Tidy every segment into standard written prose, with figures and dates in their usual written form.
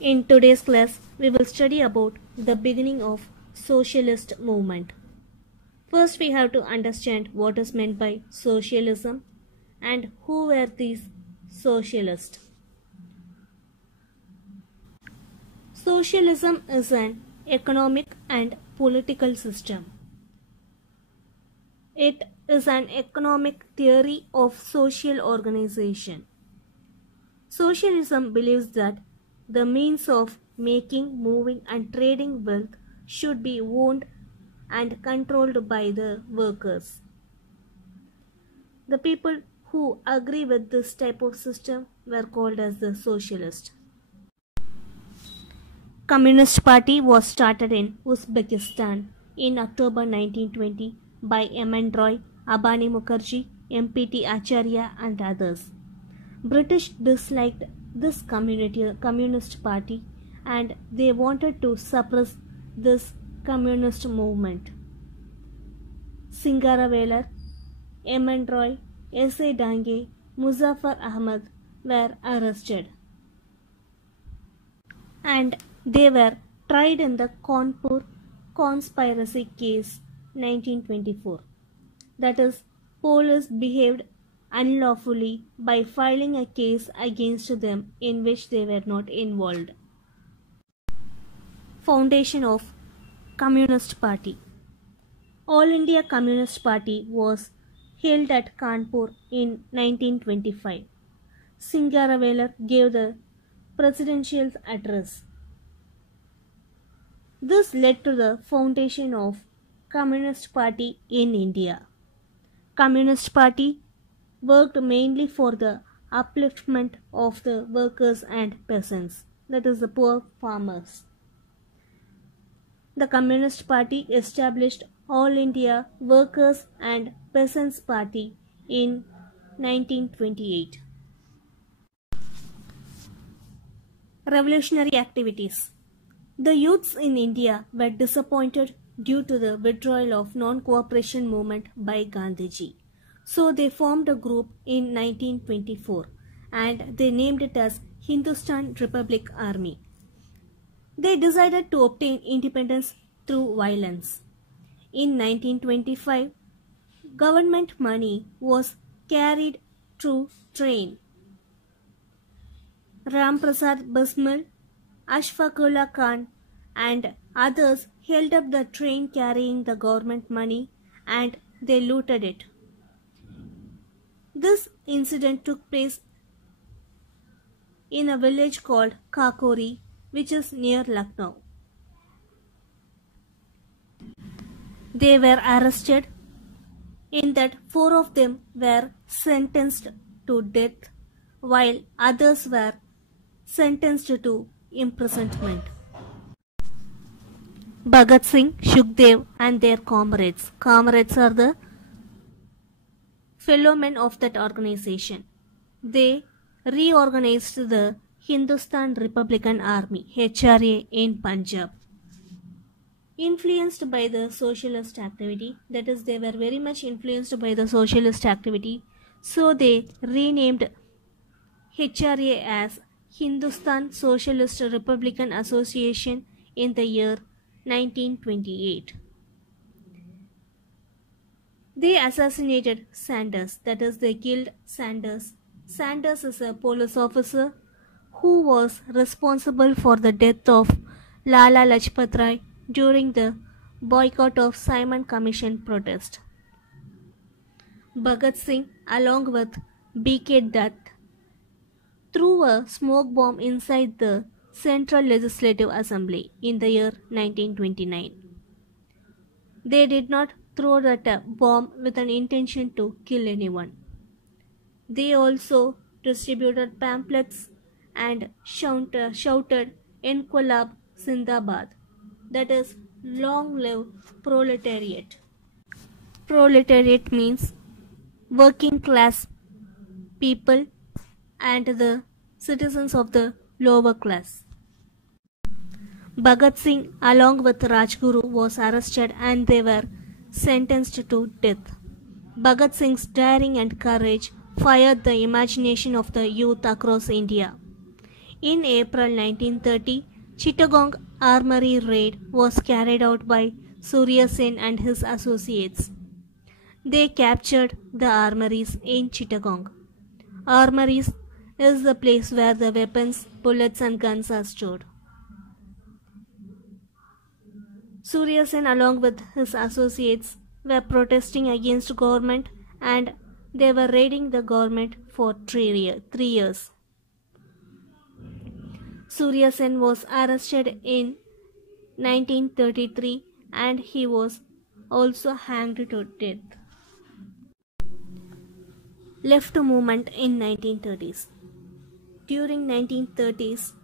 In today's class, we will study about the beginning of socialist movement. First, we have to understand what is meant by socialism and who were these socialists. Socialism is an economic and political system. It is an economic theory of social organization. Socialism believes that the means of making, moving, and trading wealth should be owned and controlled by the workers. The people who agree with this type of system were called as the socialists. Communist Party was started in Uzbekistan in October 1920 by M.N. Roy, Abani Mukherjee, M.P.T. Acharya and others. British disliked this communist party and they wanted to suppress this communist movement. Singaravelar, M.N. Roy, S.A. Dange, Muzaffar Ahmad were arrested and they were tried in the Kanpur conspiracy case 1924. That is, police behaved unlawfully by filing a case against them in which they were not involved. Foundation of Communist Party. All India Communist Party was held at Kanpur in 1925. Singaravelar gave the presidential address. This led to the foundation of Communist Party in India. Communist Party worked mainly for the upliftment of the workers and peasants, that is the poor farmers. The Communist Party established All India Workers and Peasants Party in 1928. Revolutionary activities. The youths in India were disappointed due to the withdrawal of non-cooperation movement by Gandhiji. So they formed a group in 1924 and they named it as Hindustan Republic Army. They decided to obtain independence through violence. In 1925, government money was carried through train. Ram Prasad Bismil, Ashfaqullah Khan and others held up the train carrying the government money and they looted it. This incident took place in a village called Kakori, which is near Lucknow. They were arrested. In that, 4 of them were sentenced to death, while others were sentenced to imprisonment. Bhagat Singh, Sukhdev and their comrades. Comrades are the fellow men of that organization. They reorganized the Hindustan Republican Army, HRA, in Punjab. Influenced by the socialist activity, that is, they were very much influenced by the socialist activity, so they renamed HRA as Hindustan Socialist Republican Association in the year 1928. They assassinated Sanders, that is, they killed Sanders. Sanders is a police officer who was responsible for the death of Lala Lajpat Rai during the boycott of Simon Commission protest. Bhagat Singh, along with B.K. Dutt, threw a smoke bomb inside the Central Legislative Assembly in the year 1929. They did not throw that bomb with an intention to kill anyone. They also distributed pamphlets and shouted Inqilab Zindabad, that is, long live proletariat. Proletariat means working class people and the citizens of the lower class. Bhagat Singh along with Rajguru was arrested and they were sentenced to death. Bhagat Singh's daring and courage fired the imagination of the youth across India. In April 1930, Chittagong Armory raid was carried out by Surya Sen and his associates. They captured the armories in Chittagong. Armories is the place where the weapons, bullets and guns are stored. Surya Sen along with his associates were protesting against government and they were raiding the government for 3 years. Surya Sen was arrested in 1933 and he was also hanged to death. Left movement in 1930s. During 1930s,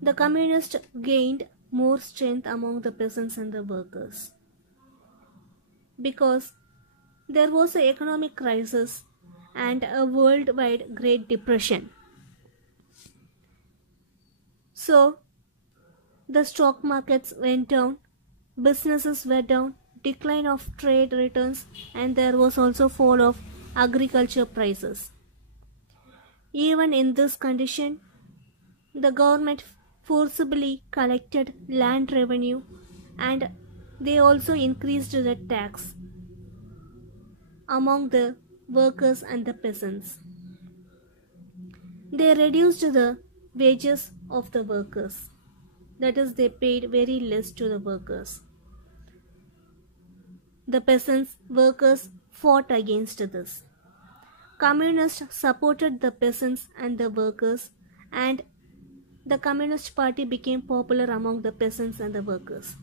the communists gained more strength among the peasants and the workers because there was an economic crisis and a worldwide Great Depression. So, the stock markets went down, businesses were down, decline of trade returns, and there was also fall of agriculture prices. Even in this condition, the government forcibly collected land revenue and they also increased the tax among the workers and the peasants. They reduced the wages of the workers. That is, they paid very less to the workers. The peasants, workers fought against this. Communists supported the peasants and the workers, and the Communist Party became popular among the peasants and the workers.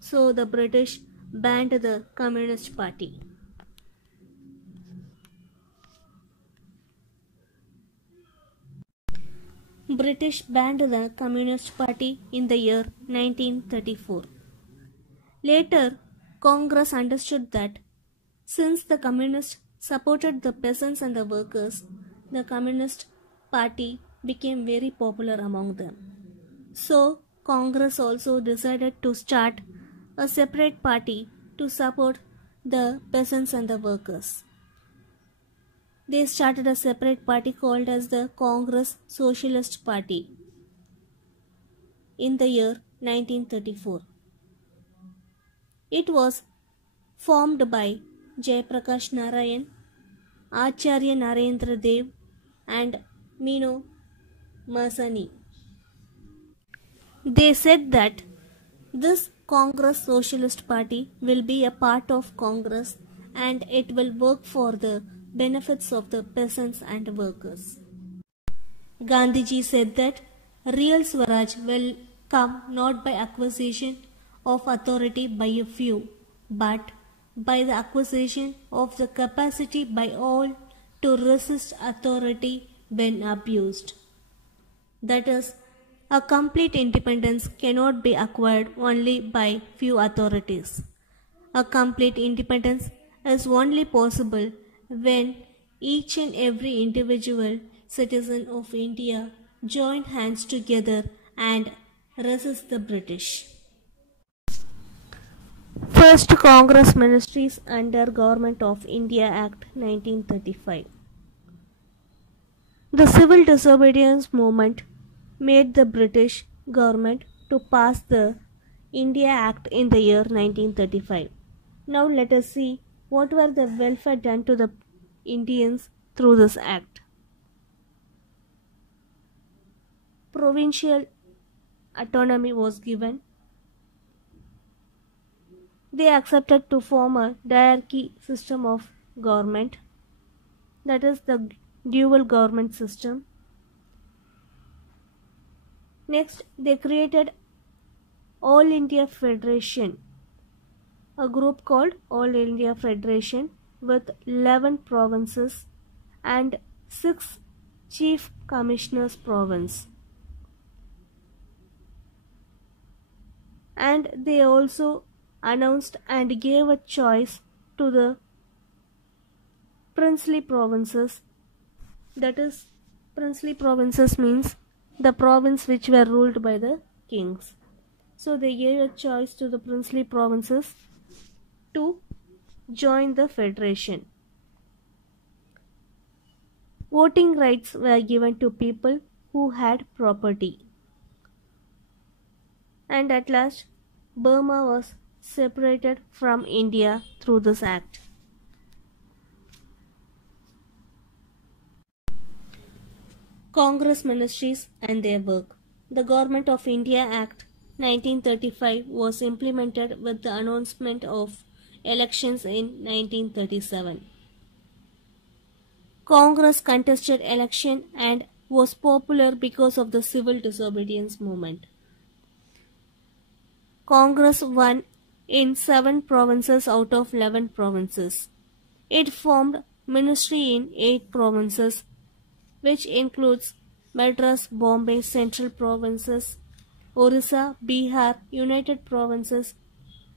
So the British banned the Communist Party. British banned the Communist Party in the year 1934. Later, Congress understood that since the Communists supported the peasants and the workers, the Communist Party became very popular among them. So, Congress also decided to start a separate party to support the peasants and the workers. They started a separate party called as the Congress Socialist Party in the year 1934. It was formed by Jayaprakash Narayan, Acharya Narendra Dev and Mino Masani. They said that this Congress Socialist Party will be a part of Congress and it will work for the benefits of the peasants and workers. Gandhiji said that real Swaraj will come not by acquisition of authority by a few, but by the acquisition of the capacity by all to resist authority when abused. That is, a complete independence cannot be acquired only by few authorities. A complete independence is only possible when each and every individual citizen of India join hands together and resist the British. First Congress Ministries under Government of India Act 1935. The civil disobedience movement made the British government to pass the India Act in the year 1935. Now let us see what were the welfare done to the Indians through this act. Provincial autonomy was given. They accepted to form a diarchy system of government, that is the dual government system. Next, they created All India Federation, a group called All India Federation with 11 provinces and 6 chief commissioners province. And they also announced and gave a choice to the princely provinces. That is, princely provinces means the province which were ruled by the kings. So they gave a choice to the princely provinces to join the federation. Voting rights were given to people who had property. And at last, Burma was separated from India through this act. Congress ministries and their work. The Government of India Act 1935 was implemented with the announcement of elections in 1937. Congress contested election and was popular because of the civil disobedience movement. Congress won in 7 provinces out of 11 provinces. It formed ministry in 8 provinces, which includes Madras, Bombay, Central Provinces, Orissa, Bihar, United Provinces,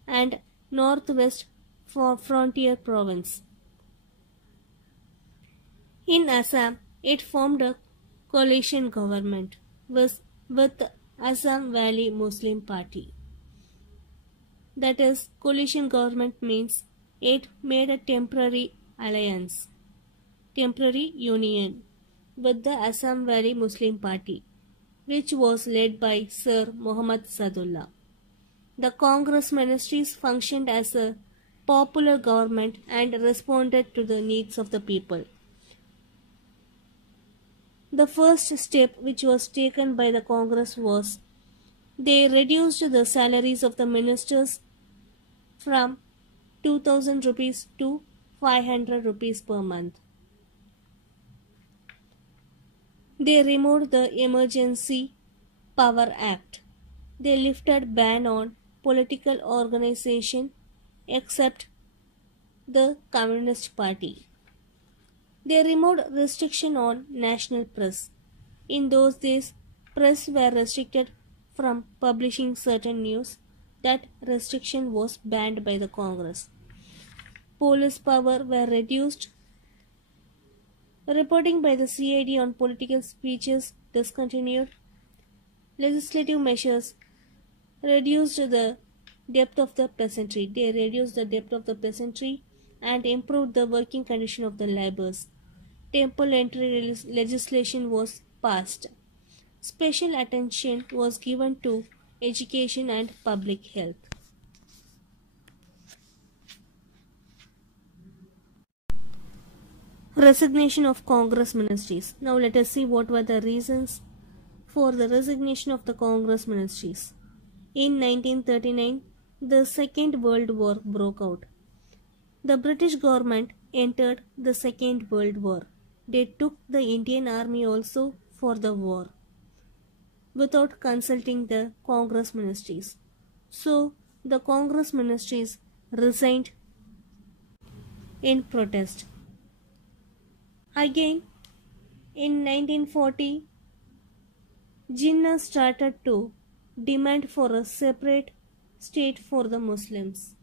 and Northwest Frontier Province. In Assam, it formed a coalition government with Assam Valley Muslim Party. That is, coalition government means it made a temporary union with the Assam Valley Muslim Party, which was led by Sir Muhammad Sadullah. The Congress ministries functioned as a popular government and responded to the needs of the people. The first step which was taken by the Congress was they reduced the salaries of the ministers from 2000 rupees to 500 rupees per month. They removed the Emergency Power Act. They lifted ban on political organization except the Communist Party. They removed restriction on national press. In those days, press were restricted from publishing certain news. That restriction was banned by the Congress. Police power were reduced. Reporting by the CID on political speeches discontinued. Legislative measures reduced the depth of the peasantry. They reduced the depth of the peasantry and improved the working condition of the laborers. Temple entry legislation was passed. Special attention was given to education and public health. Resignation of Congress ministries. Now let us see what were the reasons for the resignation of the Congress ministries. In 1939, the Second World War broke out. The British government entered the Second World War. They took the Indian Army also for the war, without consulting the Congress ministries. So, the Congress ministries resigned in protest. Again, in 1940, Jinnah started to demand for a separate state for the Muslims.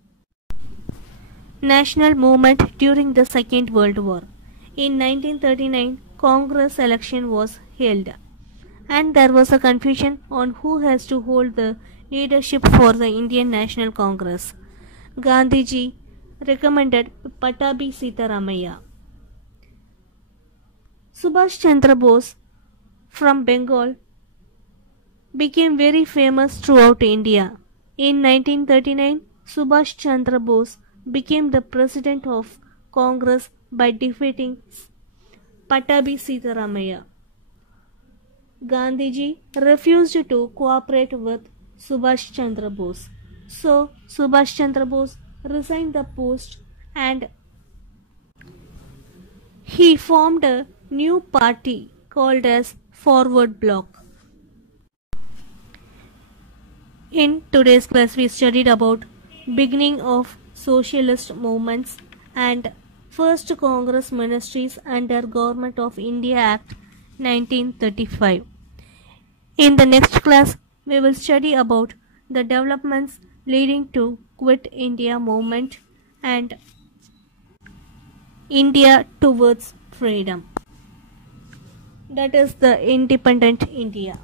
National movement during the Second World War. In 1939, Congress election was held, and there was a confusion on who has to hold the leadership for the Indian National Congress. Gandhiji recommended Pattabhi Sitaramayya. Subhash Chandra Bose from Bengal became very famous throughout India. In 1939, Subhash Chandra Bose became the president of Congress by defeating Pattabhi Sitaramayya. Gandhiji refused to cooperate with Subhash Chandra Bose. So, Subhash Chandra Bose resigned the post and he formed a new party called as Forward Bloc. In today's class, we studied about beginning of socialist movements and first Congress ministries under Government of India Act 1935. In the next class, we will study about the developments leading to Quit India movement and India towards freedom. That is the independent India.